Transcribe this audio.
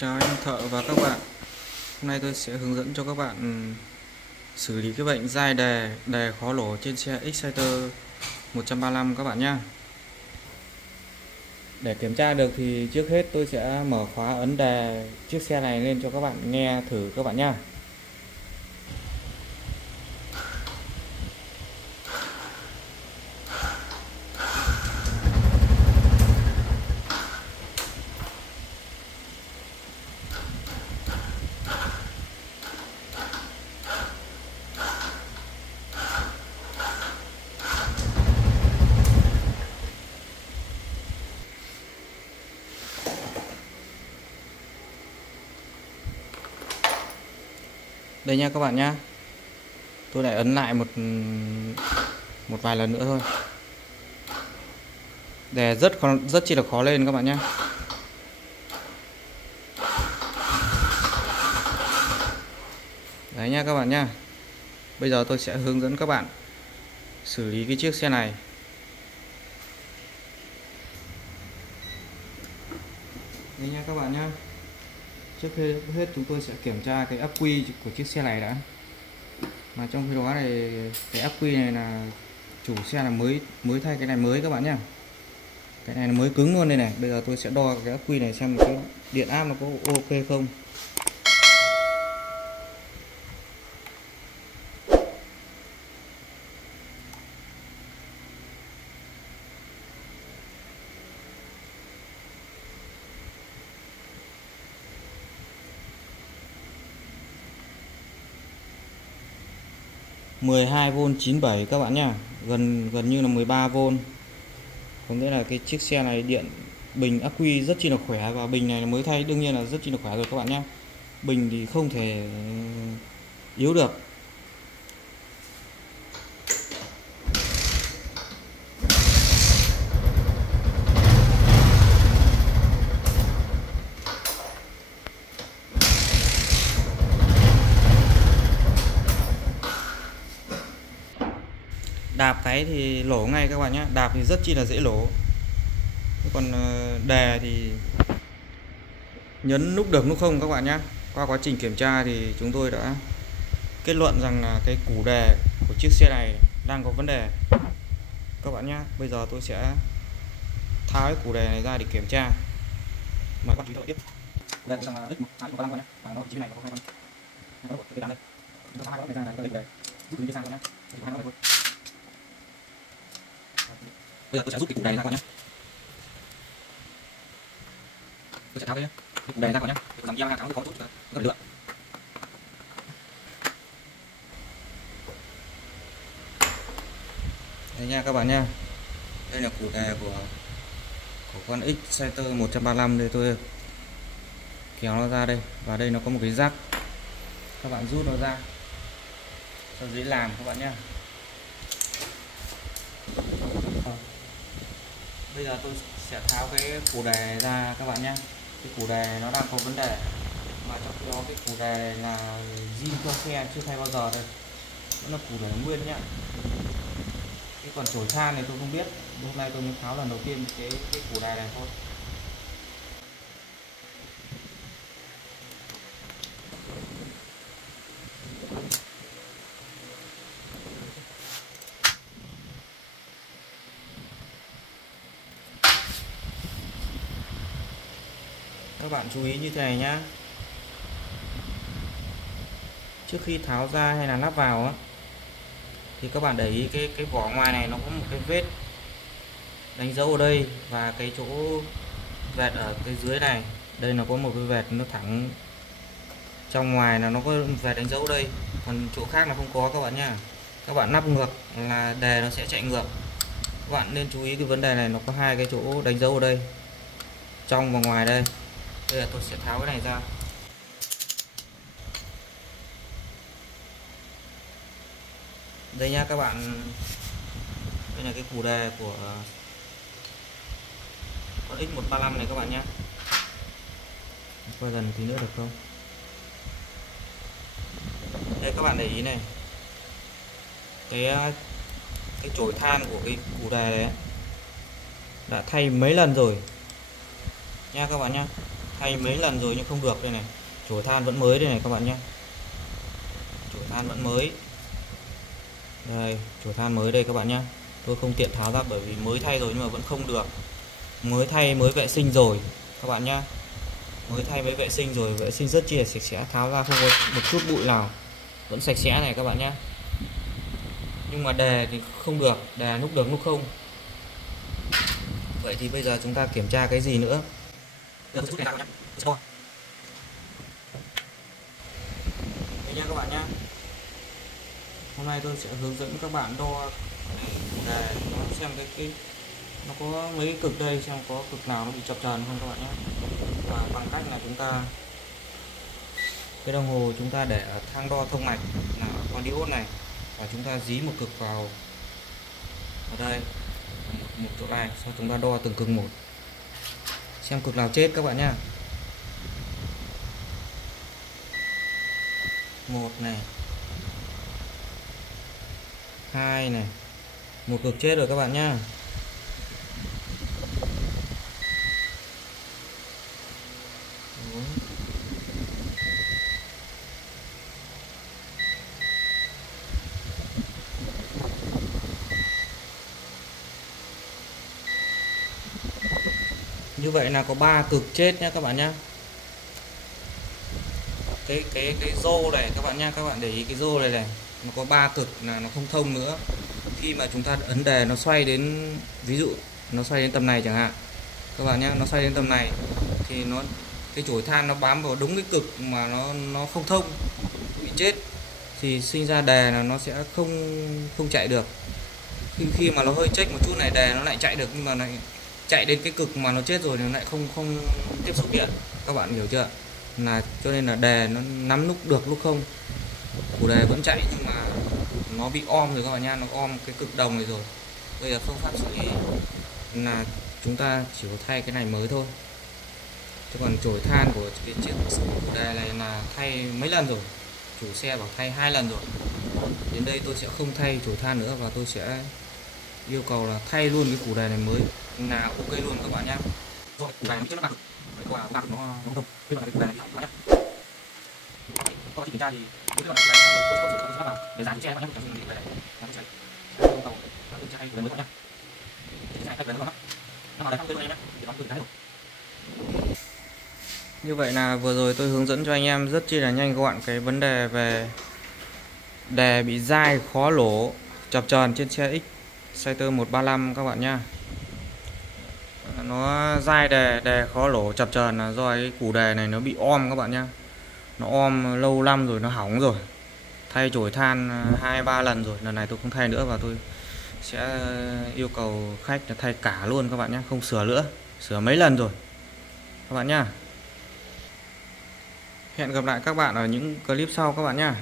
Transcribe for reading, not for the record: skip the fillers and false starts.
Chào anh thợ và các bạn. Hôm nay tôi sẽ hướng dẫn cho các bạn xử lý cái bệnh dai đề khó lổ trên xe Exciter 135 các bạn nhé. Để kiểm tra được thì trước hết tôi sẽ mở khóa ấn đề chiếc xe này lên cho các bạn nghe thử các bạn nhé. Đây nha các bạn nhé. Tôi lại ấn lại một vài lần nữa thôi. Đề rất chi là khó lên các bạn nhé. Đấy nha các bạn nhá. Bây giờ tôi sẽ hướng dẫn các bạn xử lý cái chiếc xe này. Đây nha các bạn nhá. Trước khi hết chúng tôi sẽ kiểm tra cái ắc quy của chiếc xe này đã. Mà trong khi đó này cái ắc quy này là chủ xe là mới thay cái này mới các bạn nhá. Cái này là mới cứng luôn đây này. Bây giờ tôi sẽ đo cái ắc quy này xem cái điện áp nó có ok không. V 12V97 các bạn nhá, gần như là 13V. Có nghĩa là cái chiếc xe này điện bình ắc quy rất chi là khỏe, và bình này là mới thay đương nhiên là rất chi là khỏe rồi các bạn nhé. Bình thì không thể yếu được. Đạp cái thì lổ ngay các bạn nhé, đạp thì rất chi là dễ lổ. Còn đề thì nhấn nút được nút không các bạn nhé. Qua quá trình kiểm tra thì chúng tôi đã kết luận rằng là cái củ đề của chiếc xe này đang có vấn đề các bạn nhé. Bây giờ tôi sẽ tháo cái củ đề này ra để kiểm tra. Mời các bạn chú ý tiếp. Đây là X125 nhé. Và nó vị trí này có hai con. Nó có cái đám đây. Chúng ta tháo cái ra này, cái đề rút cái sang nhé. Hai nó thôi. Bây giờ tôi sẽ rút cái củ đề ra các bạn nhé. Tôi sẽ tháo cái củ đề ra các bạn nhé. Làm dao tháo có chút rất lượng. Đây nha các bạn nha. Đây là củ đề của con Exciter 135. Đây tôi kéo nó ra đây, và đây nó có một cái rắc. Các bạn rút nó ra cho dễ làm các bạn nhé. Bây giờ tôi sẽ tháo cái củ đề này ra các bạn nhé. Cái củ đề này nó đang có vấn đề, mà trong khi đó cái củ đề này là zin cho xe, chưa thay bao giờ đây. Vẫn là củ đề nguyên nhá. Cái còn chổi than này tôi không biết, hôm nay tôi mới tháo lần đầu tiên cái củ đề này thôi. Các bạn chú ý như thế này nhá. Trước khi tháo ra hay là lắp vào á, thì các bạn để ý cái vỏ ngoài này nó có một cái vết đánh dấu ở đây, và cái chỗ vẹt ở cái dưới này, đây nó có một cái vẹt nó thẳng trong ngoài là nó có vẹt đánh dấu ở đây, còn chỗ khác là không có các bạn nhá. Các bạn lắp ngược là đề nó sẽ chạy ngược. Các bạn nên chú ý cái vấn đề này, nó có hai cái chỗ đánh dấu ở đây, trong và ngoài đây. Bây giờ tôi sẽ tháo cái này ra. Đây nha các bạn, đây là cái củ đề của con X135 này các bạn nhé. Quay gần tí nữa được không? Đây các bạn để ý này, cái chổi than của cái củ đề này đã thay mấy lần rồi nha các bạn nhé. thay mấy lần rồi nhưng không được đây này. Chổi than vẫn mới đây này các bạn nhé. Chổi than vẫn mới. Đây, chổi than mới đây các bạn nhé. Tôi không tiện tháo ra bởi vì mới thay rồi nhưng mà vẫn không được. Mới thay, mới vệ sinh rồi các bạn nhé. Mới thay, mới vệ sinh rồi, vệ sinh rất chi là sạch sẽ, tháo ra không có một chút bụi nào, vẫn sạch sẽ này các bạn nhé. Nhưng mà đè thì không được, đè núc được núc không. Vậy thì bây giờ chúng ta kiểm tra cái gì nữa? Đây nha các bạn nhé. Hôm nay tôi sẽ hướng dẫn các bạn đo để xem cái nó có mấy cái cực đây, xem có cực nào nó bị chập chờn không các bạn nhé. Và bằng cách là chúng ta, cái đồng hồ chúng ta để ở thang đo thông mạch là con diode này, và chúng ta dí một cực vào ở đây, một chỗ này, sau chúng ta đo từng cực một, xem cực nào chết các bạn nhé. Một này, 2 này, một cực chết rồi các bạn nhá. Như vậy là có 3 cực chết nhá các bạn nhá. Cái rô này các bạn nhá, các bạn để ý cái rô này nó có 3 cực là nó không thông nữa. Khi mà chúng ta ấn đề nó xoay đến, ví dụ nó xoay đến tầm này chẳng hạn các bạn nhá, nó xoay đến tầm này thì cái chổi than nó bám vào đúng cái cực mà nó không thông, bị chết, thì sinh ra đề là nó sẽ không chạy được. Khi mà nó hơi chếch một chút này, đề nó lại chạy được, nhưng mà lại chạy đến cái cực mà nó chết rồi nó lại không tiếp xúc điện, các bạn hiểu chưa? Là cho nên là đề nó nắm nút được lúc không, củ đề vẫn chạy nhưng mà nó bị om rồi các bạn nha, nó om cái cực đồng này rồi. Bây giờ phương pháp xử lý là chúng ta chỉ có thay cái này mới thôi, chứ còn chổi than của cái chiếc củ đề này là thay mấy lần rồi, chủ xe bảo thay 2 lần rồi. Đến đây tôi sẽ không thay chổi than nữa, và tôi sẽ yêu cầu là thay luôn cái củ đề này mới là ok luôn các bạn nhé. Rồi củ đề trước nó đặc, quả đặc nó không, cái bạn củ đề này nhé. Có kiểm tra thì cái bạn này không sử dụng để dán che các bạn nhé, dùng để dán che không cầu dán che hay mới nhé. Như vậy là vừa rồi tôi hướng dẫn cho anh em rất chi là nhanh gọn cái vấn đề về đề bị dai, khó lổ, chập chờn trên xe Exciter 135 các bạn nha. Nó dai đề khó lổ, chập chờn là do cái củ đề này nó bị om các bạn nhá. Nó om lâu năm rồi, nó hỏng rồi. Thay chổi than 2-3 lần rồi, lần này tôi không thay nữa, và tôi sẽ yêu cầu khách là thay cả luôn các bạn nhé, không sửa nữa, sửa mấy lần rồi các bạn nhá. Hẹn gặp lại các bạn ở những clip sau các bạn nhá.